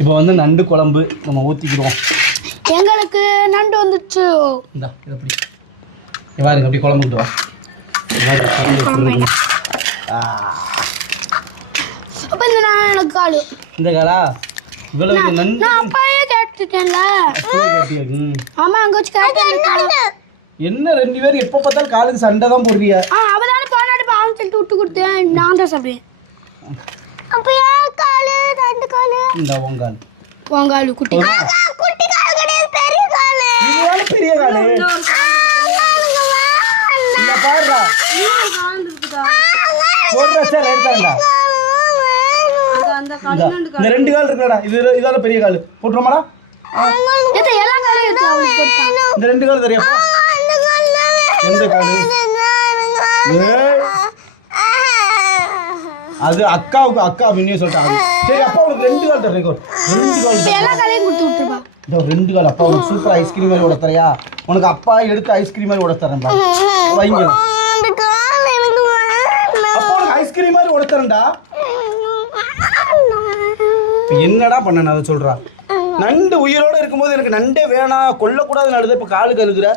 இப்போ வந்து நண்டு குழம்பு நம்ம ஊற்றிக்கிறோம். எங்களுக்கு நண்டு வந்துச்சு. இந்தா இதை அப்படி பாருங்க, அப்படி குழம்புக்கிட்டு வா. அப்போ இந்த நான் எனக்கு காலு இந்த காலா இவ்வளவு நண்டு நான் அப்பயே கேட்டுட்டேன்ல. ஆமா அங்கே வச்சு கேட்டேன். என்ன 2 பேரும் எப்போ பார்த்தாலும் காலுக்கு சண்டை தான் போடுறியா? அவதானே போனாடி பாவம் சொல்லிட்டு விட்டு கொடுத்தேன். நான் தான் சாப்பிடுவேன். அப்போ ஏன் காலு 2 காலு? இந்த உங்கால் உங்காலு குட்டி குட்டி காலு கிடையாது, பெரிய காலு. இதுவால பெரிய காலு. இந்த பாருடா போடுறா சார் எடுத்தாங்கடா. இந்த 2 கால் இருக்குடா, இதால பெரிய கால் போட்டுருமாடா. எல்லா காலையும் எடுத்து அவளுக்கு போட்டான். இந்த 2 கால் தெரியாப்பா? எந்த கால்? அது அக்காவுக்கு அக்கா முன்னே சொல்லிட்டாங்க. சரி அப்பா உனக்கு 2 கால் தரேன். 2 கால் எல்லா காலையும் கொடுத்து விட்டுருப்பா. இந்த 2 கால் அப்பா உனக்கு சூப்பர் ஐஸ்கிரீம் மாதிரி உட தரையா? உனக்கு அப்பா எடுத்து ஐஸ்கிரீம் மாதிரி உட தரேன்டா. வைங்க அப்பா உனக்கு ஐஸ்கிரீம் மாதிரி உட தரேன்டா. என்னடா பண்ண அதை சொல்றா? நண்டு உயிரோட இருக்கும்போது எனக்கு நண்டே வேணாம் கொல்லக்கூடாதுன்னு அழுத. இப்போ காலுக்கு அழுகுற.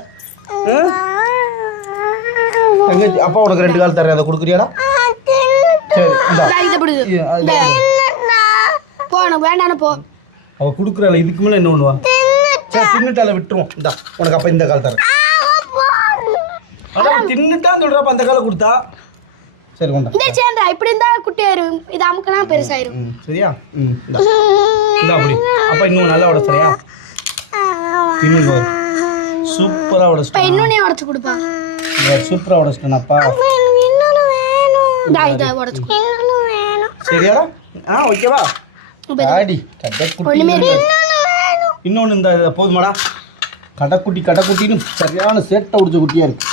அப்பா உனக்கு 2 கால் தரேன், அதை கொடுக்குறியாடா? சரி வேண்டாம் போ. அவ கொடுக்குறாள், இதுக்கு மேலே என்ன பண்ணுவா? சரி தின்னுட்டால விட்டுருவோம். இந்தா உனக்கு அப்போ இந்த கால் தரேன். அதான் தின்னுட்டான்னு சொல்கிறப்ப அந்த காலை கொடுத்தா சரி கொண்டா. சேர்ந்தா இப்படி இருந்தா குட்டியாயிரும், இது அமுக்குனா பெருசாயிரும். சரியா? இந்தா அப்படி அப்போ இன்னும் நல்லா உட சரியா? இன்னும் சூப்பராக உடச்சிட்டேன். இன்னொன்னே உடச்சு கொடுப்பா. சூப்பராக உடச்சிட்டேனப்பா. சரியாடா? ஓகேவா? ஆடி கடைக்குட்டி இன்னொன்று இந்த போதுமாடா? கடைக்குட்டின்னு சரியான சேட்டை உடிச்ச குட்டியா இருக்கு.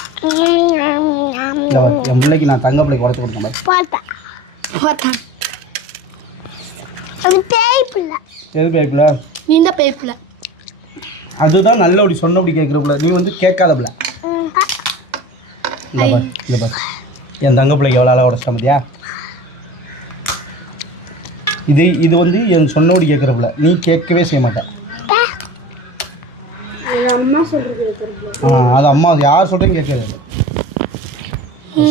என் பிள்ளைக்கு நான் தங்க பிள்ளைக்கு உடச்சு கொடுத்தேன். எது பேய்ப்பில்ல? இந்த பேய்ப்பில்ல அதுதான் நல்ல அப்படி சொன்னபடி கேட்குற பிள்ளை. நீ வந்து கேட்காத பிள்ளை. இல்லை பாரு என் தங்க பிள்ளைக்கு எவ்வளோ அழகாக உடச்சிட்டா பார்த்தியா? இது வந்து என் சொன்னபடி கேட்குற பிள்ளை. நீ கேட்கவே செய்ய மாட்டேன். அது அம்மா அது யார் சொல்கிறேன்னு கேட்கறது.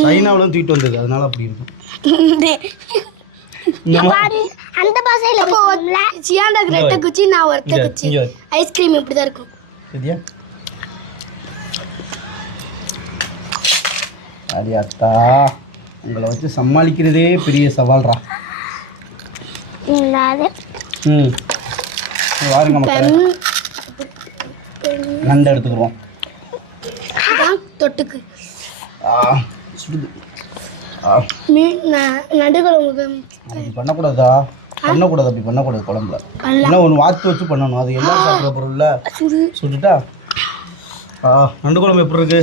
சைனாவிலும் தூக்கிட்டு வந்தது, அதனால அப்படி இருக்கும். அந்த பாசையில போல சியாண்டா ரெட்ட குச்சி நான் ஒருத்த குச்சி ஐஸ்கிரீம் இப்படி தான் இருக்கும். சரியா? அடியாத்தா உங்களை வச்சு சமாளிக்கிறதே பெரிய சவால்ரா. வாருங்க மக்களே, நண்டு எடுத்துக்கிறோம். தொட்டுக்கு சுடுது. நடுக்குழம்பு அப்படி பண்ணக்கூடாதா? பண்ணக்கூடாது, அப்படி பண்ணக்கூடாது. குழம்புல என்ன ஒன்று வாத்து வச்சு பண்ணணும். அது எல்லாம் சாப்பிட்ற பொருள்ல சுட்டுட்டா. நண்டு குழம்பு எப்படி இருக்கு?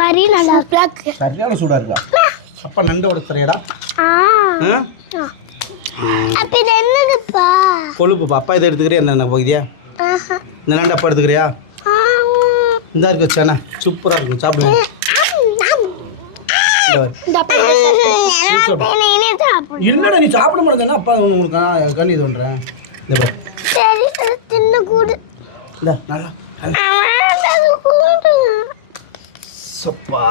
கறி நல்லா சரியான சூடா இருக்கா? அப்பா நண்டு உடச்சு தரையடா. கொழுப்புப்பா. அப்பா இதை எடுத்துக்கிறியா? என்ன பகுதியா? இந்த நண்டு அப்பா எடுத்துக்கிறியா? இந்த இருக்கு சேனா சூப்பராக இருக்கும், சாப்பிடுங்க. என்னடா நீ சாப்பிட மாட்டேன்னா அப்பா உங்களுக்கு கண்ணி இது பண்ணுறேன். நல்லா சப்பா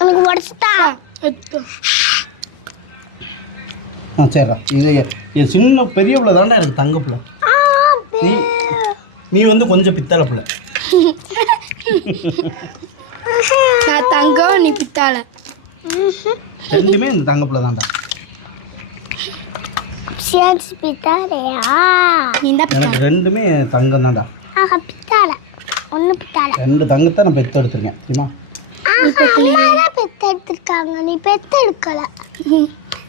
எனக்கு உடச்சுட்டா. சரிடா. இது என் சின்ன பெரிய பிள்ளை தாண்டா எனக்கு தங்க பிள்ளை. நீ வந்து கொஞ்சம் பித்தாள பிள்ளை. நான் தங்கம், நீ பித்தாள. ரெண்டுமே இந்த தங்க பிள்ளை தாண்டா. எனக்கு ரெண்டுமே தங்கம் தான்டா. ஒன்று பித்தாள. 2 தங்கத்தை நான் பெத்து எடுத்துருக்கேன் தெரியுமா? பெத்தெடுத்திருக்காங்க, நீ பெத்தெடுக்கல.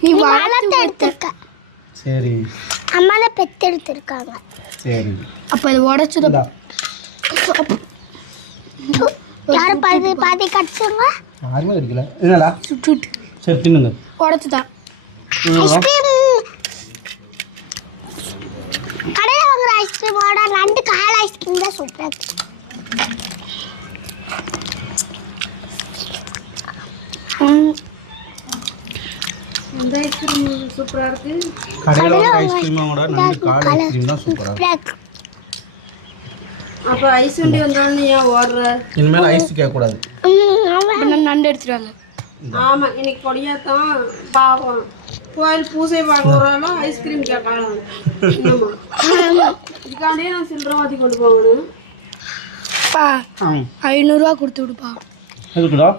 நீ வளர்த்து எடுத்திருக்க. சரி அம்மால பெத்தெடுத்திருக்காங்க. சரி அப்போ இது உடச்சுதா? யாரும் பாதி கடிச்சாங்க? யாருமே கடிக்கல. என்னடா சுட்டு சரி தின்னுங்க. உடச்சுதா? கடையில் வாங்குற ஐஸ்கிரீமோட நண்டு கால் ஐஸ்கிரீம் தான் சூப்பராக இருக்கு. இந்த ஐஸ்கிரீம் சூப்பரா இருக்கு. கடையில் வாங்குற ஐஸ்கிரீமோட நண்டு காடை ஐஸ்கிரீம் தான் சூப்பராக இருக்கும். அப்ப ஐஸ் வண்டி வந்தாலும் ஏன் ஓடுற? இனிமேல் ஐஸ் கேட்கக்கூடாது. நண்டு எடுத்துருவாங்க. ஆமா, இன்னைக்கு கொடியாத்தான் பாவம் கோயில் பூசை பார்க்கறாலும் ஐஸ்கிரீம் கேட்கலாம். இதுக்காண்டியே நான் சில்லறை மாற்றி கொண்டு போகணும். 500 கொடுத்து விடுப்பா. எதுக்குடா?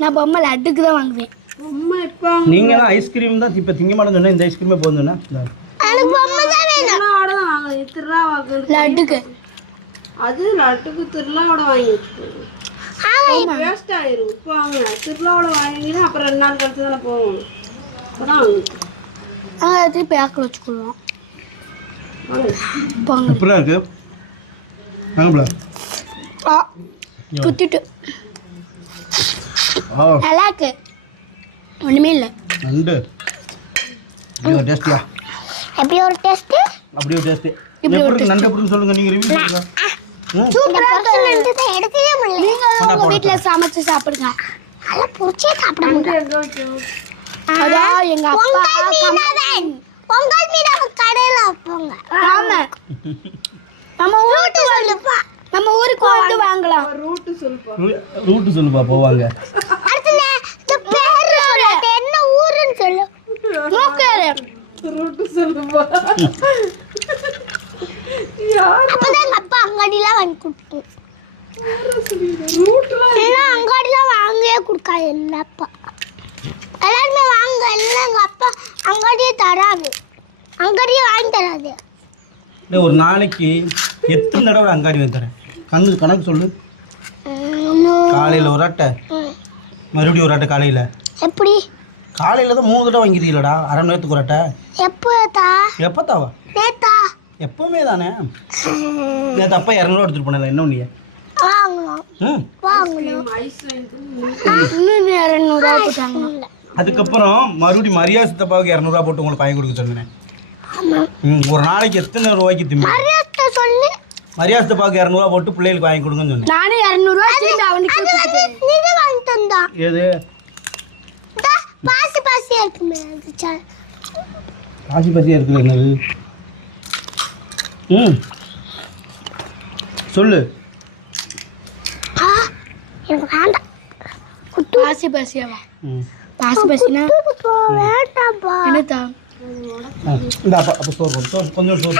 நான் பொம்மை லட்டுக்கு தான் வாங்குவேன். அம்மா இப்போ நீங்கள் தான் ஐஸ்கிரீம் தான் இப்போ திங்க மாட்டேன்னு சொன்னேன். இந்த ஐஸ்கிரீமே போதும் சொன்னேன். திருவிழாவோட தான் வாங்குறேன். திருவிழா வாங்குறது லட்டுக்கு அது லட்டுக்கு திருவிழாவோட வாங்கி வச்சுக்கோங்க. வேஸ்ட் ஆயிரும். இப்போ வாங்க திருவிழாவோட வாங்கினா அப்புறம் 2 நாள் கழிச்சு தானே போகணும். அதான் திருப்பி பேக்கில் வச்சுக்குவோம். எப்படிலாம் இருக்கு? வாங்கப்பல. குத்திட்டு ஆ நல்லா இருக்கு. ஒன்றுமே இல்லை. நண்டு இது ஒரு டேஸ்டியா? எப்படி ஒரு டேஸ்ட்டு? அப்படியே ஒரு டேஸ்ட்டு. எப்படி இருக்கு நண்டு எப்படின்னு சொல்லுங்கள். நீங்கள் ரிவ்யூ சொல்லுங்க. எடுக்கவே முடியல. நீங்க உங்க வீட்டுல சமைச்சு சாப்பிடுங்க. நல்லா புடிச்சே சாப்பிட முடியும். அதான் எங்க அப்பா பொங்கல் மீன் கடையில வைப்பாங்க. ஆமா, நம்ம ஊருக்கு சொல்லுப்பா. நம்ம ஊருக்கு வந்து வாங்கலாம். ரூட்டு சொல்லுப்பா. ரூட்டு சொல்லுப்பா போவாங்க. அடுத்து இந்த பேர் சொல்லு. என்ன ஊருன்னு சொல்லு. மூக்கேரு. ரூட்டு சொல்லுப்பா. அப்பதான் எங்க அப்பா அங்காடிலாம் வாங்கி கொடுத்து. அங்காடிலாம் வாங்கவே கொடுக்காது எங்க அப்பா. எல்லாருமே வாங்க இல்லை எங்க அப்பா அங்காடியே தராது. அங்காடியே வாங்கி தராது. ஒரு நாளைக்கு எத்தனை தடவை அங்காடி வந்து தரேன்? கணக்கு சொல்லு. காலையில் ஒரு அட்டை, மறுபடியும் ஒரு அட்டை காலையில். எப்படி? காலையில் தான் 3 தடவை வாங்கிருக்கீங்களடா. அரை மணி நேரத்துக்கு ஒரு அட்டை. எப்போதா? எப்போத்தாவா? நேத்தா? எப்பவுமே தானே. நேற்று அப்பா 200 எடுத்துகிட்டு போனல. என்ன ஒன்று வாங்கணும். இன்னும் 200 போட்டாங்க. அதுக்கப்புறம் மறுபடியும் மரியாதை சித்தப்பாவுக்கு 200 போட்டு உங்களுக்கு வாங்கி கொடுக்க சொன்னேன். ஒரு நாளைக்கு எத்தனை ரூபாய்க்கு திம்பி? சொல்லு. மரியாதை சித்தப்பாவுக்கு 200 போட்டு பிள்ளைகளுக்கு வாங்கி கொடுங்கன்னு சொன்னேன். நானே 200 அவனுக்கு நீங்க வாங்கி தந்தா. ஏது பாசி பாசியா இருக்குமே. பாசி பாசியா இருக்குது என்னது? சொல்லு. எனக்கு வேண்டாம். பாசி பாசியாவா? பாசி பாசினா வேண்டாம்பா. என்னதா? இந்த அப்பா சோறு கொஞ்சம் சோறு.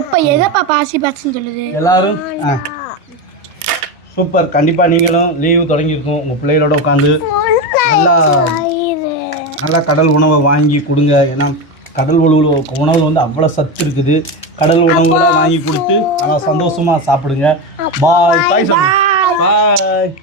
எப்ப எதப்பா பாசி பாசின்னு சொல்லுது? எல்லாரும் சூப்பர். கண்டிப்பாக நீங்களும் லீவு தொடங்கியிருக்கும். உங்கள் பிள்ளைகளோட உட்காந்து நல்லா கடல் உணவை வாங்கி கொடுங்க. ஏன்னா கடல் உணவு வந்து அவ்வளோ சத்து இருக்குது. கடல் உணவுகளை வாங்கி கொடுத்து நல்லா சந்தோஷமாக சாப்பிடுங்க. பாய். பாய் சொல்லுங்க. பாய்.